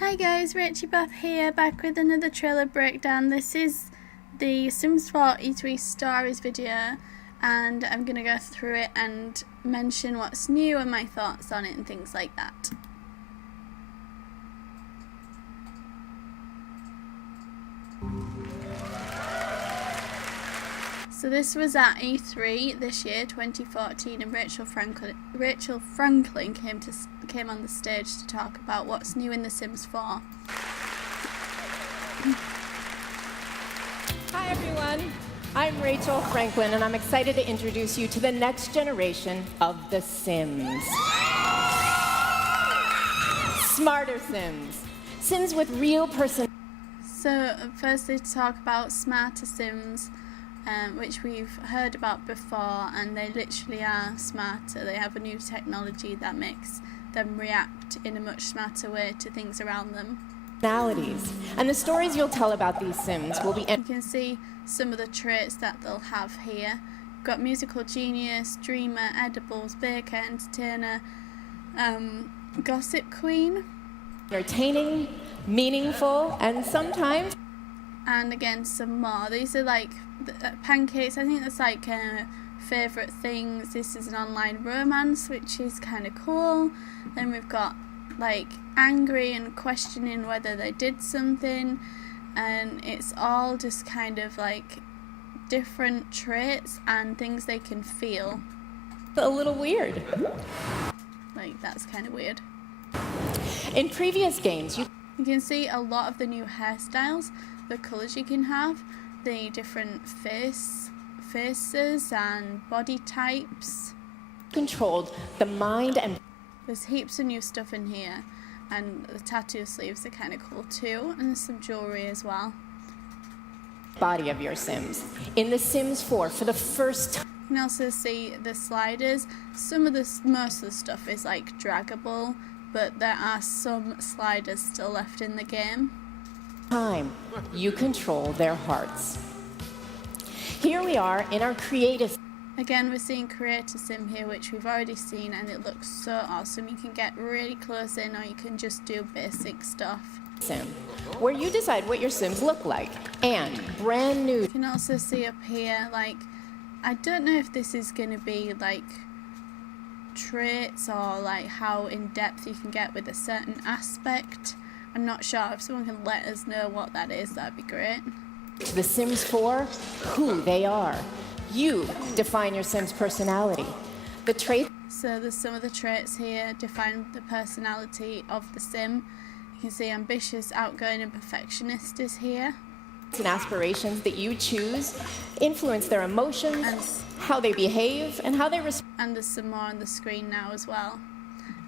Hi guys, Rachie Beth here, back with another trailer breakdown. This is the Sims 4 E3 Stories video, and I'm going to go through it and mention what's new and my thoughts on it and things like that. So this was at E3 this year, 2014, and Rachel Franklin came on the stage to talk about what's new in The Sims 4. Hi everyone, I'm Rachel Franklin, and I'm excited to introduce you to the next generation of The Sims. Smarter Sims. Sims with real personality. So firstly, to talk about Smarter Sims, which we've heard about before, and they literally are smarter. They have a new technology that makes them react in a much smarter way to things around them. And the stories you'll tell about these Sims will be... You can see some of the traits that they'll have here. We've got musical genius, dreamer, edibles, baker, entertainer, gossip queen. Entertaining, meaningful, and sometimes... And again, some more. These are like pancakes. I think that's like favourite things. This is an online romance, which is kind of cool. Then we've got like angry and questioning whether they did something, and it's all just kind of like different traits and things they can feel. A little weird. Like, that's kind of weird. In previous games, you can see a lot of the new hairstyles, the colours you can have, the different faces and body types. Controlled the mind and... There's heaps of new stuff in here, and the tattoo sleeves are kind of cool too, and there's some jewellery as well. Body of your Sims. In The Sims 4, for the first time... You can also see the sliders. Most of the stuff is like draggable, but there are some sliders still left in the game. You control their hearts. Here we are in our creative... Again, we're seeing Creator Sim here, which we've already seen, and it looks so awesome. You can get really close in, or you can just do basic stuff. Sim, where you decide what your Sims look like, and brand new... You can also see up here, like, I don't know if this is going to be like traits or like how in depth you can get with a certain aspect. I'm not sure. If someone can let us know what that is, that'd be great. The Sims 4, who they are. You define your Sim's personality. The traits... So there's some of the traits here define the personality of the Sim. You can see ambitious, outgoing, and perfectionist is here. And aspirations that you choose influence their emotions, and how they behave, and how they respond. And there's some more on the screen now as well.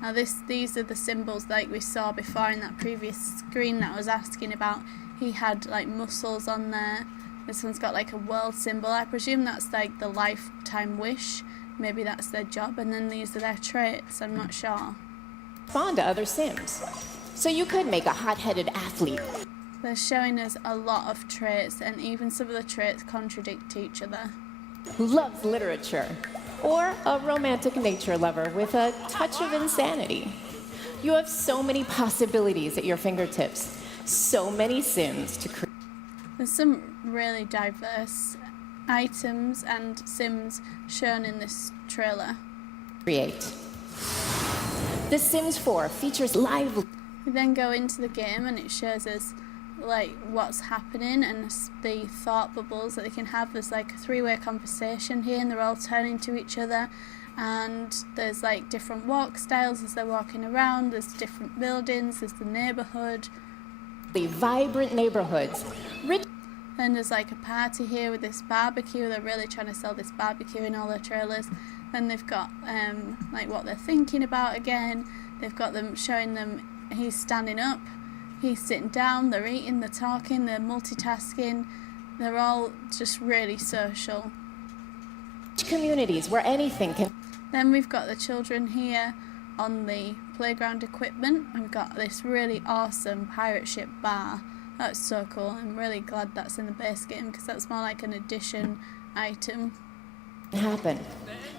Now these are the symbols like we saw before in that previous screen that I was asking about. He had like muscles on there. This one's got like a world symbol. I presume that's like the lifetime wish. Maybe that's their job. And then these are their traits. I'm not sure. Respond to other Sims. So you could make a hot-headed athlete. They're showing us a lot of traits, and even some of the traits contradict each other. Who loves literature. Or a romantic nature lover with a touch of insanity. You have so many possibilities at your fingertips. So many Sims to create. There's some really diverse items and Sims shown in this trailer. The Sims 4 features live... We then go into the game and it shows us like what's happening and the thought bubbles that they can have. There's like a three-way conversation here, and they're all turning to each other, and there's like different walk styles as they're walking around. There's different buildings, there's the neighborhood. The vibrant neighborhoods. Then there's like a party here with this barbecue. They're really trying to sell this barbecue in all their trailers. Then they've got like what they're thinking about again. They've got them showing them he's standing up, he's sitting down, they're eating, they're talking, they're multitasking. They're all just really social. Communities where anything can... Then we've got the children here on the playground equipment. We've got this really awesome pirate ship bar. That's so cool. I'm really glad that's in the base game because that's more like an addition item. Happen.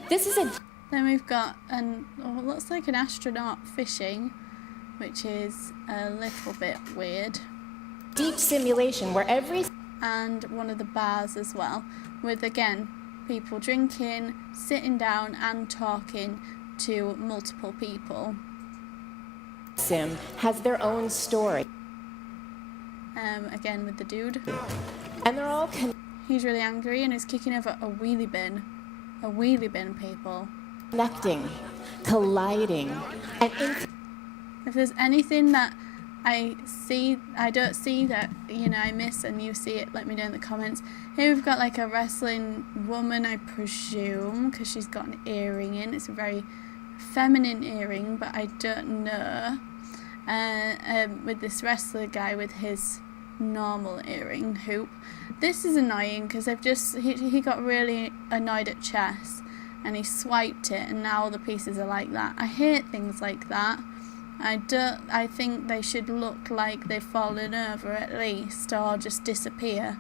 This is a... Then we've got it looks like an astronaut fishing. which is a little bit weird. Deep simulation where every And one of the bars as well, with again people drinking, sitting down and talking to multiple people. sim has their own story. Again with the dude. And they're all He's really angry and is kicking over a wheelie bin. A wheelie bin, people. connecting, colliding, and If there's anything that I don't see that, you know, I miss and you see it, let me know in the comments. Here we've got like a wrestling woman, I presume, because she's got an earring in. It's a very feminine earring, but I don't know. With this wrestler guy with his normal earring hoop. This is annoying because he got really annoyed at chess and he swiped it and now all the pieces are like that. I hate things like that. I think they should look like they've fallen over at least, or just disappear.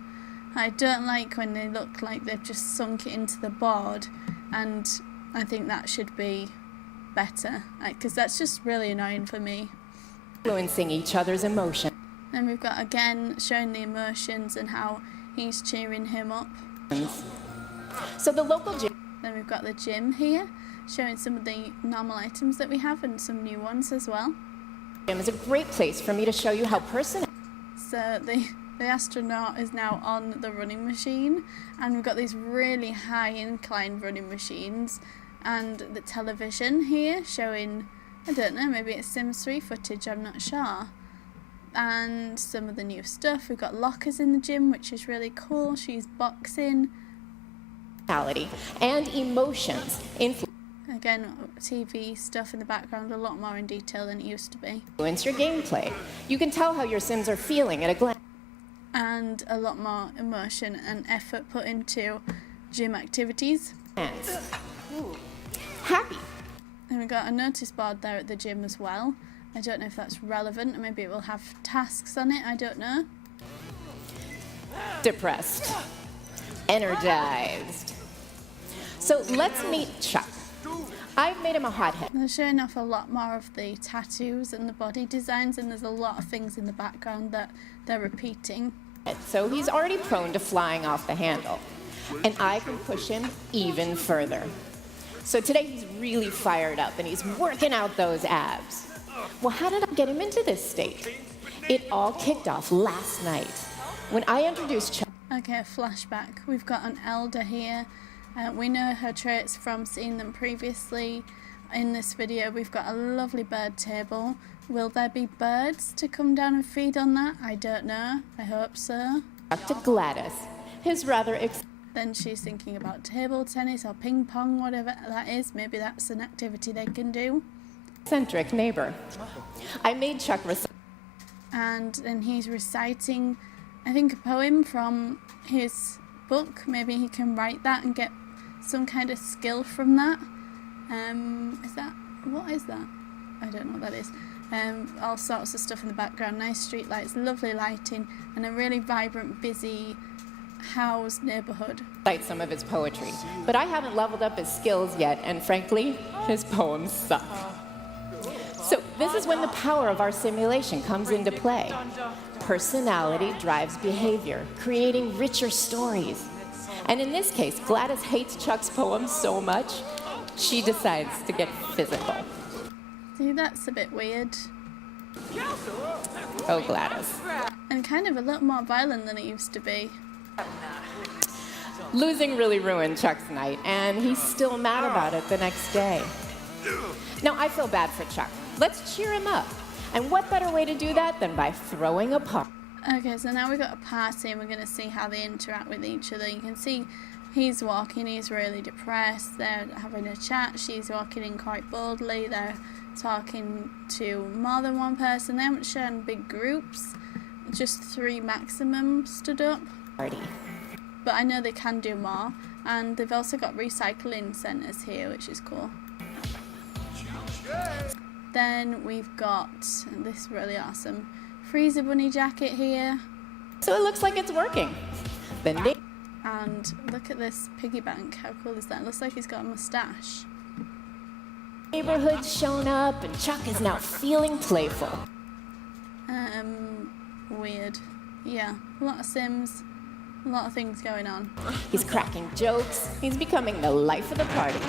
I don't like when they look like they've just sunk it into the board, and I think that should be better, because that's just really annoying for me. influencing each other's emotions. Then we've got again showing the emotions and how he's cheering him up. So the local gym Then we've got the gym here, showing some of the normal items that we have and some new ones as well. is a great place for me to show you how So the astronaut is now on the running machine, and we've got these really high incline running machines, and the television here showing, I don't know, maybe it's Sims 3 footage, I'm not sure. And some of the new stuff. We've got lockers in the gym, which is really cool. She's boxing. personality and emotions Again, TV stuff in the background, a lot more in detail than it used to be. influence your gameplay. You can tell how your Sims are feeling at a glance. And a lot more emotion and effort put into gym activities. Happy. And we've got a notice board there at the gym as well. I don't know if that's relevant, or maybe it will have tasks on it, I don't know. Depressed. Energized. So let's meet Chuck. I've made him a hothead. They're showing off a lot more of the tattoos and the body designs, and there's a lot of things in the background that they're repeating. So he's already prone to flying off the handle. And I can push him even further. So today he's really fired up and he's working out those abs. Well, how did I get him into this state? It all kicked off last night when I introduced Chuck. Okay, a flashback. We've got an elder here. We know her traits from seeing them previously. In this video, we've got a lovely bird table. Will there be birds to come down and feed on that? I don't know. I hope so. To Gladys, his rather Then she's thinking about table tennis or ping pong, whatever that is. Maybe that's an activity they can do. eccentric neighbor. I made Chuck And then he's reciting, I think, a poem from his book. Maybe he can write that and get some kind of skill from that. What is that? I don't know what that is. All sorts of stuff in the background, nice street lights, lovely lighting, and a really vibrant, busy, housed neighborhood. Cite some of his poetry, but I haven't leveled up his skills yet, and frankly, his poems suck. So this is when the power of our simulation comes into play. Personality drives behavior, creating richer stories. And in this case, Gladys hates Chuck's poems so much, she decides to get physical. See, that's a bit weird. Oh, Gladys. And kind of a little more violent than it used to be. Losing really ruined Chuck's night, and he's still mad about it the next day. Now, I feel bad for Chuck. Let's cheer him up. And what better way to do that than by throwing a party? Okay, so now we've got a party and we're going to see how they interact with each other. You can see he's walking, he's really depressed. They're having a chat. She's walking in quite boldly. They're talking to more than one person. They haven't shown big groups, just 3 maximum stood up. Party. But I know they can do more. And they've also got recycling centres here, which is cool. Then we've got this really awesome Freezer Bunny jacket here. So it looks like it's working. And look at this piggy bank. How cool is that? It looks like he's got a moustache. Neighborhood's shown up, and Chuck is now feeling playful. Weird. Yeah, a lot of Sims, a lot of things going on. He's cracking jokes. He's becoming the life of the party.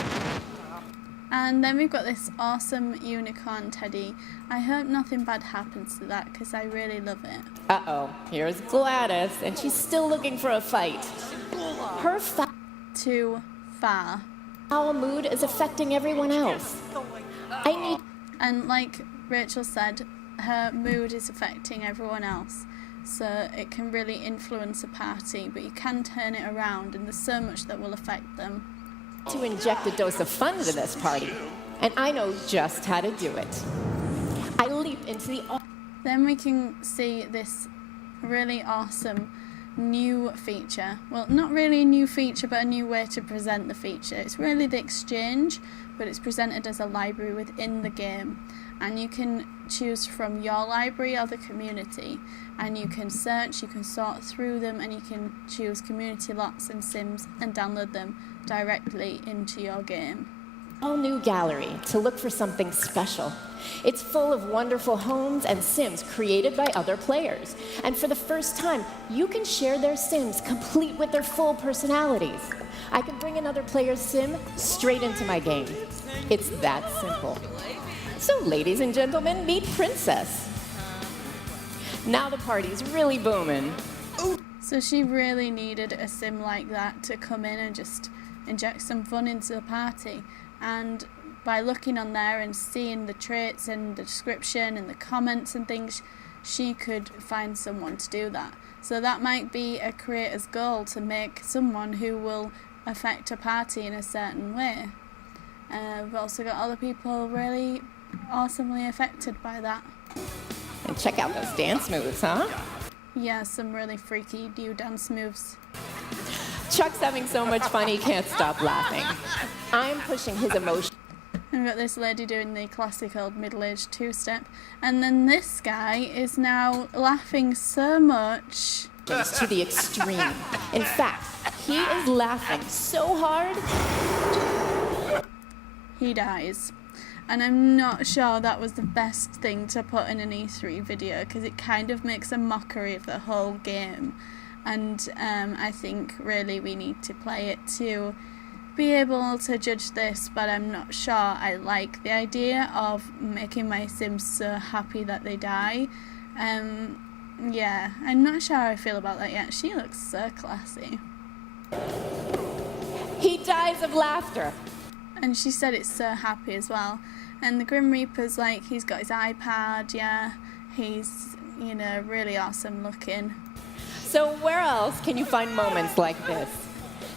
And then we've got this awesome unicorn teddy. I hope nothing bad happens to that because I really love it. Uh-oh, here's Gladys, and she's still looking for a fight. Her Too far. foul mood is affecting everyone else. And like Rachel said, her mood is affecting everyone else. So it can really influence a party, but you can turn it around, and there's so much that will affect them. To inject a dose of fun into this party, and I know just how to do it. I leap into the... Then we can see this really awesome new feature. Well, not really a new feature, but a new way to present the feature. It's really the exchange, but it's presented as a library within the game. And you can choose from your library or the community. And you can search, you can sort through them, and you can choose community lots and Sims and download them directly into your game. All new gallery to look for something special. It's full of wonderful homes and Sims created by other players. And for the first time, you can share their Sims complete with their full personalities. I can bring another player's Sim straight into my game. It's that simple. So ladies and gentlemen, meet Princess. Now the party's really booming. So she really needed a Sim like that to come in and just inject some fun into the party. And by looking on there and seeing the traits and the description and the comments and things, she could find someone to do that. So that might be a creator's goal, to make someone who will affect a party in a certain way. We've also got other people really awesomely affected by that. And check out those dance moves, huh? Yeah, some really freaky new dance moves. Chuck's having so much fun he can't stop laughing. I'm pushing his emotion. And we've got this lady doing the classic old middle-aged two-step. And then this guy is now laughing so much. To the extreme. In fact, he is laughing so hard, he dies. And I'm not sure that was the best thing to put in an E3 video, because it kind of makes a mockery of the whole game. And I think really we need to play it to be able to judge this, but I'm not sure I like the idea of making my Sims so happy that they die. Yeah, I'm not sure how I feel about that yet. She looks so classy. he dies of laughter. And she said it's so happy as well. And the Grim Reaper's like, he's got his iPad, yeah. He's, you know, really awesome looking. So where else can you find moments like this?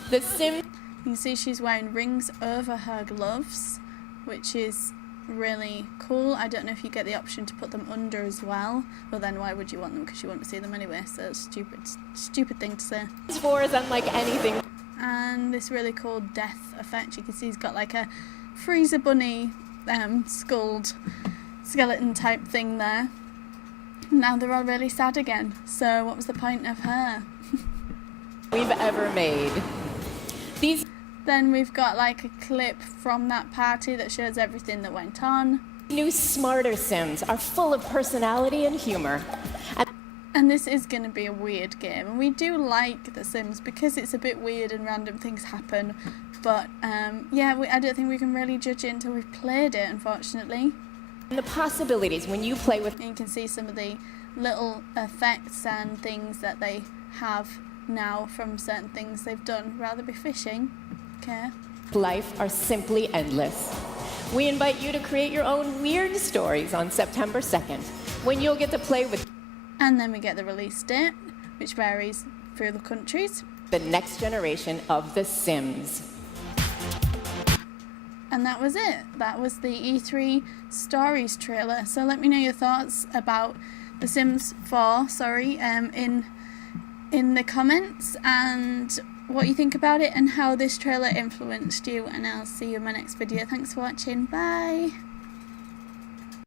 The Sims... You can see she's wearing rings over her gloves, which is really cool. I don't know if you get the option to put them under as well. Well, then why would you want them? Because you wouldn't see them anyway, so stupid thing to say. 4 is unlike anything. And this really cool death effect. You can see he's got like a Freezer Bunny skulled skeleton type thing there. Now they're all really sad again. So what was the point of her? We've ever made. These... Then we've got like a clip from that party that shows everything that went on. New smarter Sims are full of personality and humor. And this is going to be a weird game. And we do like The Sims because it's a bit weird and random things happen. But yeah, I don't think we can really judge it until we've played it, unfortunately. And the possibilities when you play with... And you can see some of the little effects and things that they have now from certain things they've done. Rather be fishing. Okay. Life are simply endless. We invite you to create your own weird stories on September 2nd, when you'll get to play with... And then we get the release date, which varies through the countries. The next generation of The Sims. And that was it. That was the E3 Stories trailer. So let me know your thoughts about The Sims 4, in the comments, and what you think about it and how this trailer influenced you. And I'll see you in my next video. Thanks for watching. Bye.